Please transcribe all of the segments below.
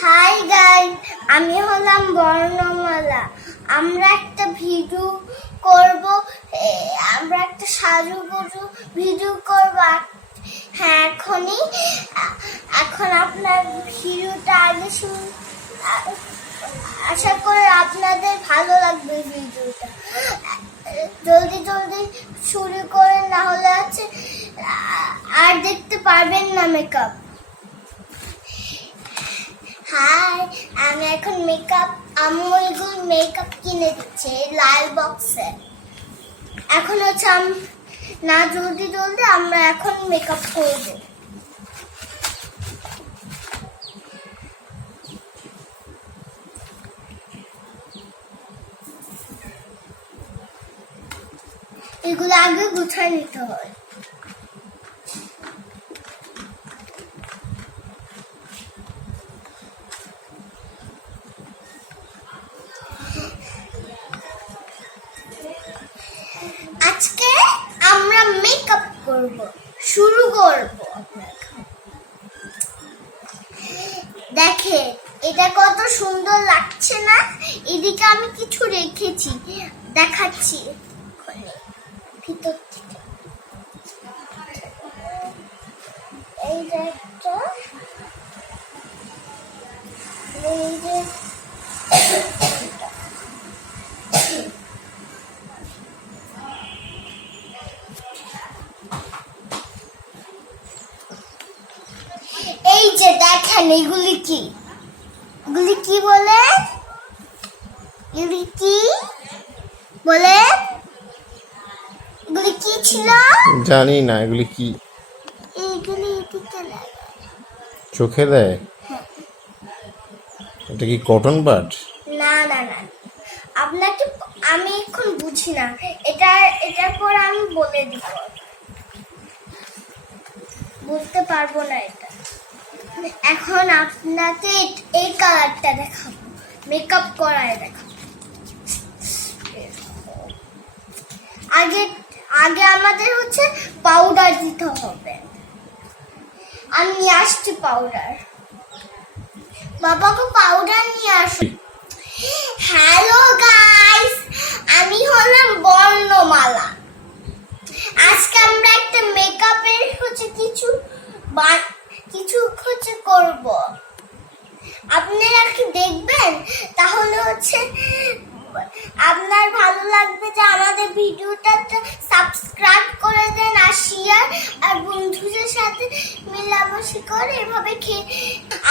Hi guys, আমি হলাম বর্ণমালা। আমরা একটা ভিডিও করব, আমরা একটা সাজুগুজু ভিডিও করব। হ্যাঁ, এখন আপনার ভিডিওটা আগে শুনুন। আশা করি আপনাদের ভালো লাগবে ভিডিওটা। জলদি জলদি শুরু করেন, না হলে আর দেখতে পারবেন না মেকআপ। হাই, আমি এখন আম্মু এগুলো মেকআপ কিনে দিচ্ছে লাল বক্সে। এখন না জলদি জলদি আমরা এখন মেকআপ করব। এগুলো আগে গুছিয়ে নিতে হয়। আজকে আমরা মেকআপ শুরু করব। দেখে এটা কত সুন্দর লাগছে না? এদিকে আমি কিছু রেখেছি, দেখাচ্ছি ভিতর থেকে। এই যে একটা, এই যে দেখেন এগুলি কি বলে? এগুলি কি বলে? এগুলি কি ছিল জানি না। এগুলি কি? এগুলি চোখে দেয়? এটা কি কটন বাড? না না না, আপনাকে আমি এখন বুঝি না। এটার পর আমি বলে দিব, বুঝতে পারবো না এটা। এখন আপনাকে এই কালারটা দেখাবো, মেকআপ করায় দেখাবো। আগে আমাদের পাউডার দিতে হবে। আমি নিয়ে আসছি পাউডার। বাবাকে পাউডার নিয়ে আসি। হ্যালো গাইস, আমি হলাম বর্ণমালা। আজকে আমরা একটা মেকআপের কিছু করব। আপনারা কি দেখবেন? তাহলে আপনার ভালো লাগবে যে আমাদের ভিডিওটা সাবস্ক্রাইব করে দেন, আর শেয়ার, আর বন্ধুদের সাথে মিলামিশা করে এভাবে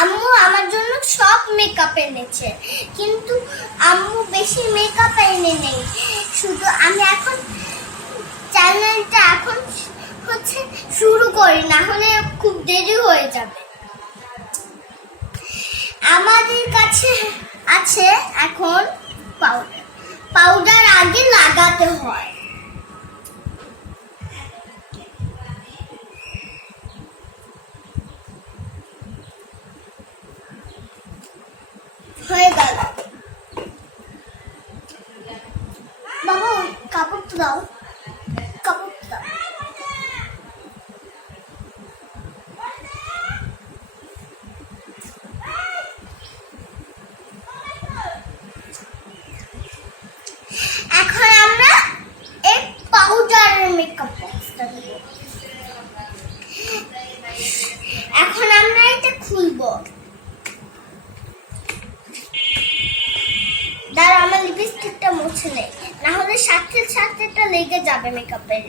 আম্মু আমার জন্য সব মেকআপ এনেছে, কিন্তু আম্মু বেশি মেকআপ এনে নেই। শুধু আমি এখন চ্যানেলটা শুরু করি, না হলে খুব দেরি হয়ে যাবে। আমাদের কাছে আছে এখন পাউডার আগে লাগাতে হয়। হয়ে গেল। বাবা কাপড় দাও, কাপড় দাও। এখন আমরা এই পাউডারের মেকআপ বক্সটা দেব। এখন আমরা এটা খুলবো। দাঁড়া, আমার লিপস্টিকটা মুছে নেই, না হলে সাথে এটা লেগে যাবে মেকআপের।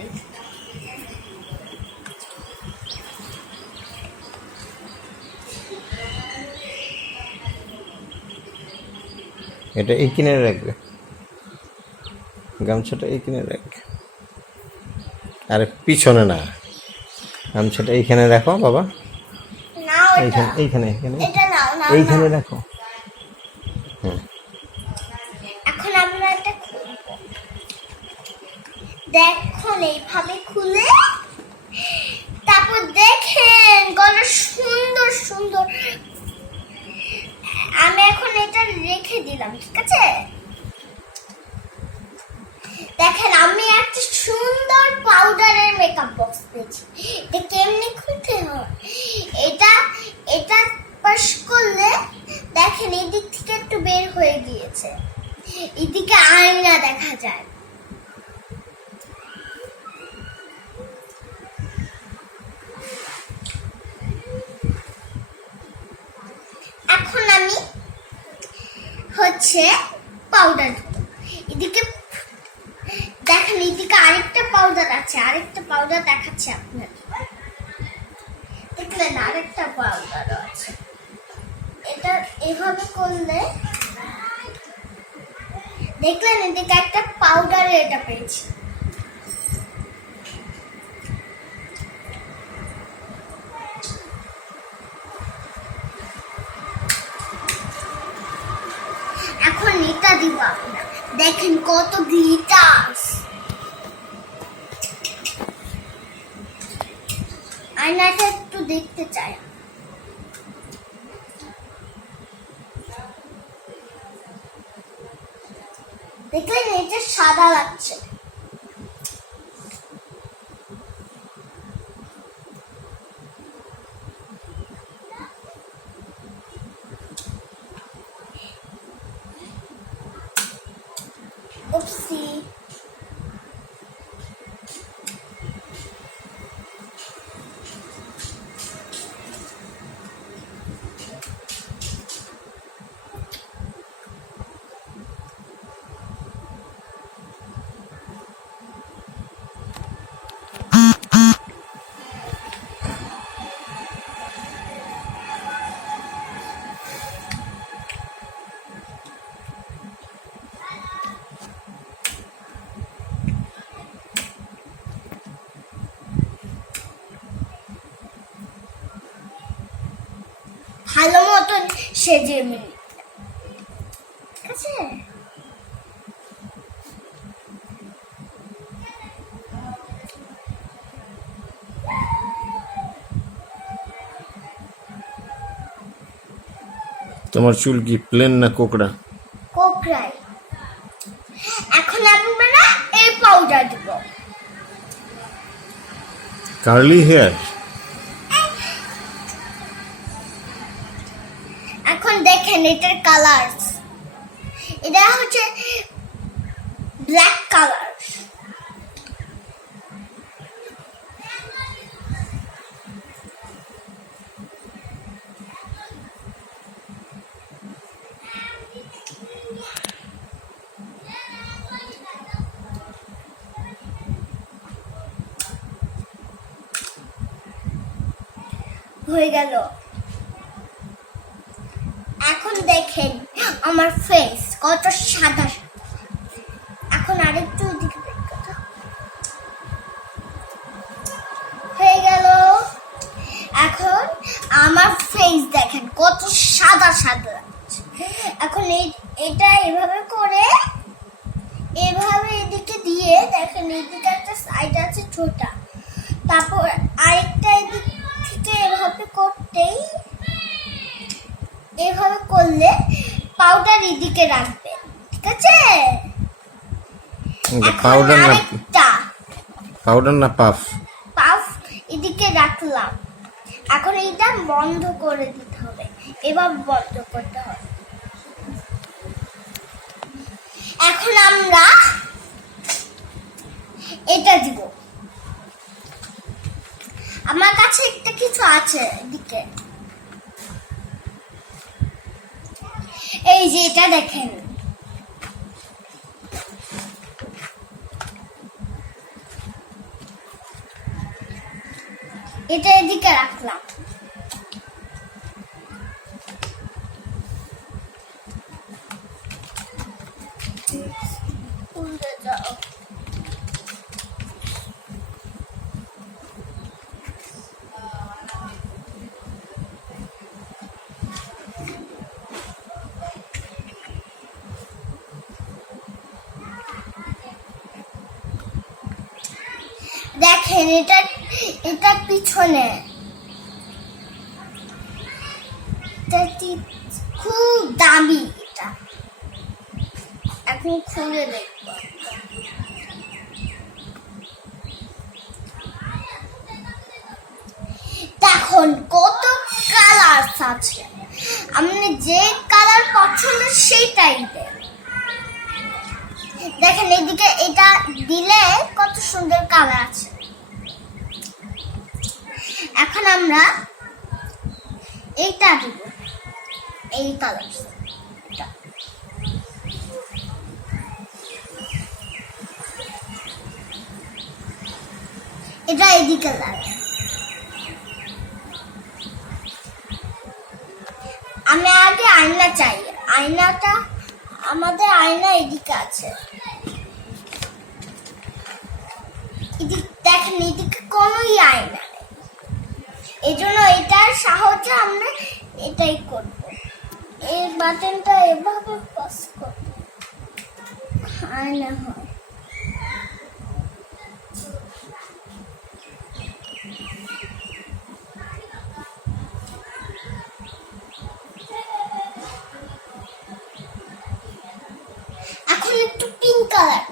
এটা এই কিনে রাখবে, গামছাটা এই কিনে রাখবে। আরে পিছনে না, গামছাটা এইখানে রাখো বাবা। এইখানে এইখানে রাখো। এখন আমরা এটা খুলবো। দেখুন এইভাবে খুলে, তারপর দেখেন কত সুন্দর সুন্দর। আমি এখন এটা রেখে দিলাম, ঠিক আছে? দেখেন আমি একটা সুন্দর পাউডারের মেকআপ বক্স পেয়েছি। এটা কেমনে খুলতে হয়? এটা ব্রাশ করলে দেখেন এদিক থেকে একটু বের হয়ে গিয়েছে, এদিকে আয়না দেখা যায়। এখন আমি হচ্ছে পাউডার এদিকে দেখেন, এদিকে আরেকটা পাউডার আছে, আরেকটা পাউডার দেখাচ্ছি আপনাকে। দেখলেন আরেকটা পাউডার আছে, এটা এভাবে করলে দেখলেন এদিকে একটা পাউডারে এটা পেয়েছি। এখন এটা দিব আপনার, দেখেন কত গ্লিটার্স। আয়নাটা একটু দেখতে চাই। দেখলেন এটা সাদা লাগছে। Oopsie. ভালো মতন সেজে নিই, ঠিক আছে? তোমার চুল কি প্লেন না কোকড়া? কোকড়াই। এখন আমরা এই পাউডার দিব। Curly hair? এখন দেখেন এটার কালার, এটা হচ্ছে ব্ল্যাক কালার। হয়ে গেল। এখন দেখেন আমার ফেস কত সাদা। এখন আরেকটু দিকে হয়ে গেল। এখন আমার ফেস দেখেন কত সাদা সাদা। এখন এটা এভাবে করে এভাবে এদিকে দিয়ে দেখেন, এদিকে একটা সাইড আছে ছোটা, তারপর আরেকটা এদিক থেকে এভাবে করতেই, এভাবে করলে পাউডার এদিকে রাখবে, ঠিক আছে? পাউডার না পাফ? পাফ এদিকে রাখলাম। এখন এটা বন্ধ করে দিতে হবে, এবার বন্ধ করতে হবে। এখন আমরা এটা দিব। আমার কাছে একটা কিছু আছে এদিকে, এই যে এটা দেখেন, এটা এদিকে রাখলাম। দেখেন এটা পিছনে, খুব দামি এটা। এখন খুলে দেখব। দেখুন কত কালার আছে। আপনি যে কালার পছন্দ সেইটাই দেন। দেখেন এদিকে এটা দিলে কত সুন্দর কালার আছে। এখন আমরা এইটা দিব, এই কালার। এটা এদিকে লাগে। আমি আগে আয়না চাই। আয়নাটা আমাদের আয়না এদিকে আছে। দেখেন এদিকে কোনোই আয়না নেই, এই জন্য এটার সাহায্যে আমরা এটাই করব। এই বাটনটা এভাবে প্রেস করব, আয়না হয়। এখন একটু পিঙ্ক কালার।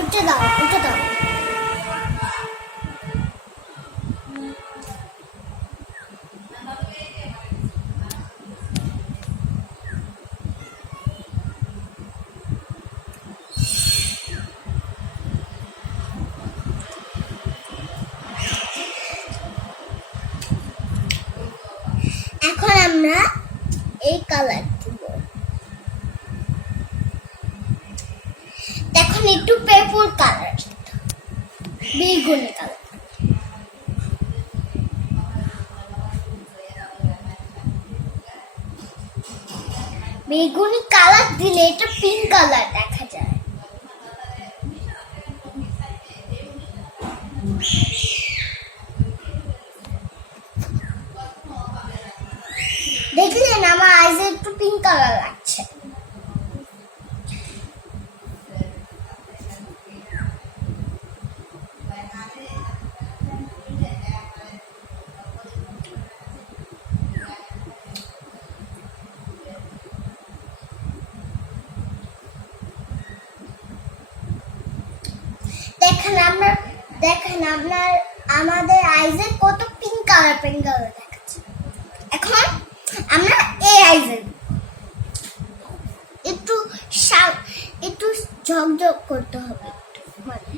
উঠে দাও, উঠে দাও। এখন আমরা এই কালার দিব। এখন একটু পার্পল কালার, বেগুনি কালার। বেগুনি কালার দিলে এটা পিঙ্ক কালার দেখা যায়। দেখলেন আমার আইজে একটু পিঙ্ক কালার লাগছে। দেখেন আপনার আমাদের আইজে কত পিঙ্ক কালার দেখাচ্ছে। এখন আমরা এই আইজে একটু ঝকঝক করতে হবে, মানে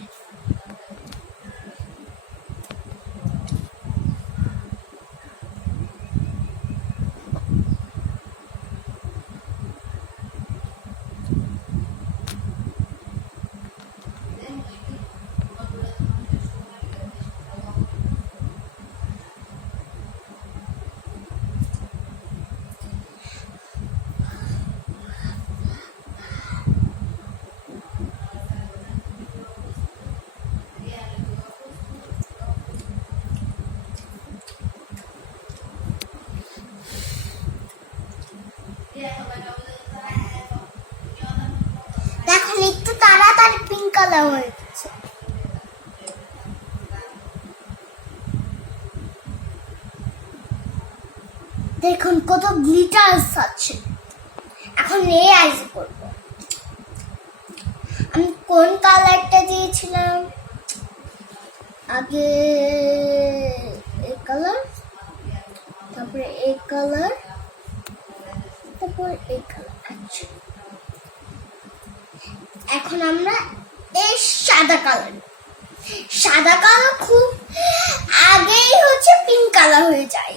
দেখুন একটু তাড়াতাড়ি পিঙ্ক কালার হয়ে গেছে। দেখুন কত গ্লিটারস আছে। এখন এই আইজ করব। আমি কোন কালারটা দিয়েছিলাম আগে? এই কালার, তারপরে এই কালার, তারপর এই কালার। আচ্ছা, এখন আমরা এই সাদা কালার খুব আগেই হচ্ছে পিঙ্ক কালার হয়ে যায়।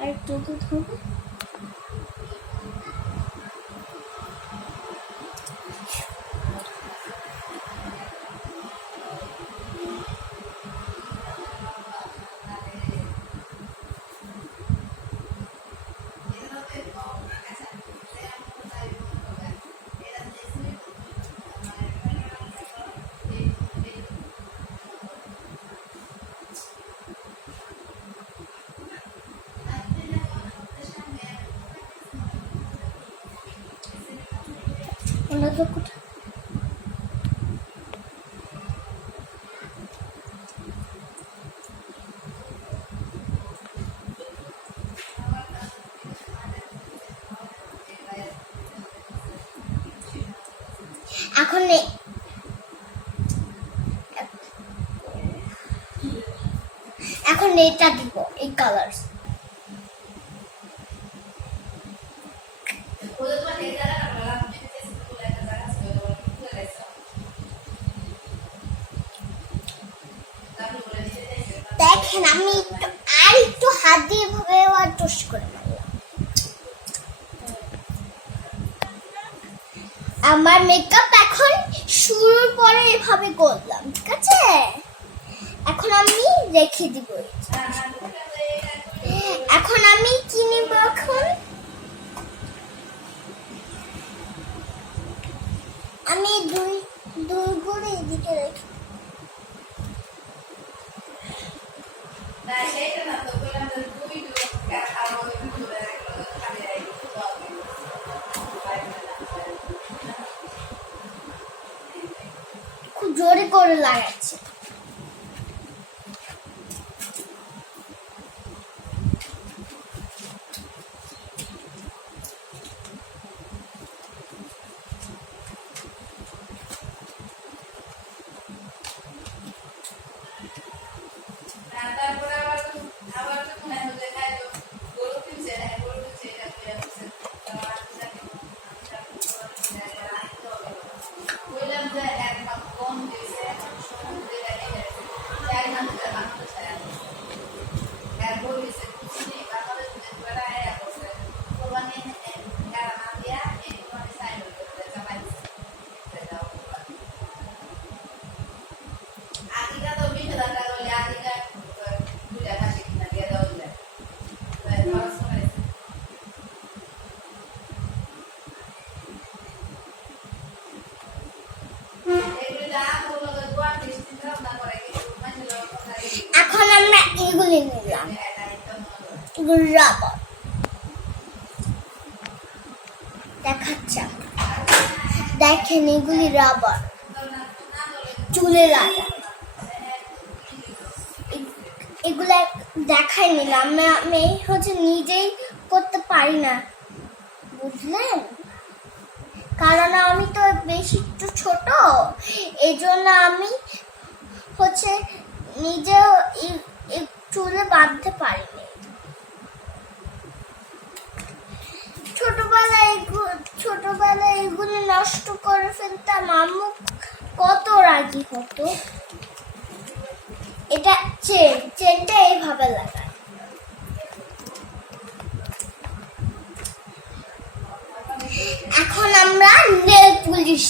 আর একটু দুধ হবে। ওটা তো কোথায়? এখন এটা দিব, এই কালার। দেখেন আমি একটু হাত দিয়ে ভাবে টোস্ট করে নিলাম। আমার মেকআপ এখন শুরুর পরে এভাবে করলাম, ঠিক আছে? এখন আমি রেখে দিব। এখন আমি কি নিব? এখন আমি দুই করে এদিকে রেখে খুব জোরে করে লাগাচ্ছি। এখন আমরা এগুলি নিলাম, রাবার দেখাচ্ছি। দেখেন এগুলি রাবার, চুলে লাগা। এগুলা দেখাই নিলাম, আমি হচ্ছে নিজেই করতে পারি না, বুঝলেন? কারণ আমি তো বেশি একটু ছোট, এই জন্য আমি হচ্ছে নিজেও চুলে বাঁধতে পারিনি। ছোটবেলায় এগুলি নষ্ট করে ফেলতাম, আম্মু কত রাগি হতো। এটা চেনটা এইভাবে লাগায়। এখন আমরা নেল পলিশ